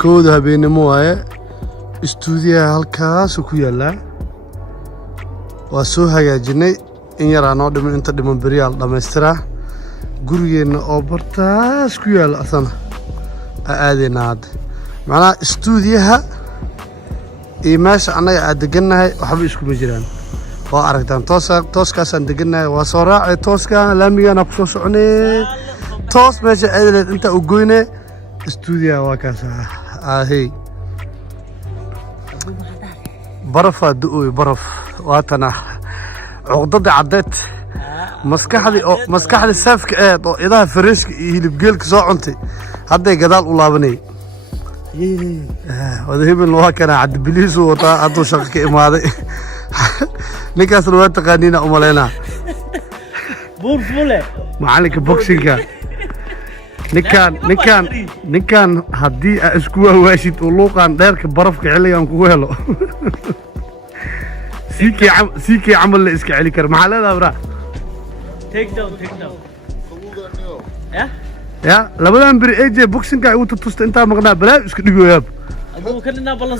كود هبينمو هاي استوديو halkaas ku yaala waa soo hagaajinay in yar aan oo dhiman inta dhiman bariyaal dhameystira gurigeena oo bartaas ku yaala asana aadeenaad macna stuudiyaha ee meesha anaga aad deganahay waxba isku ma jiraan waa aragtaan tooskaas aan deganahay waa soo raacay tooska laamigana ku soo soconay toos meesha aadaleed inta u goynay stuudiyaha waa kaas ahey برف دوي برف واتنا عقدة عدت مسكح لي سافك او إذا فريسك يلب جيلك سو عنتي هدا جدال ولا بني هذا هي من الواقع أنا عد بليس وطا أدو شقك إمادي نكاس الوقت قانينا أمالينا بورس مولي معلك بوكسينكا نكان هدي اسكوه واشيد ولوقان ديرك برفك عليان كوهلو سيكي عمل لي اسكي علي كر maxaa leedahay bra take down ya labadan biri AJ boxing ka uu tutusta inta maqnaa balaa isku dhigoyaab aduu kalina ballan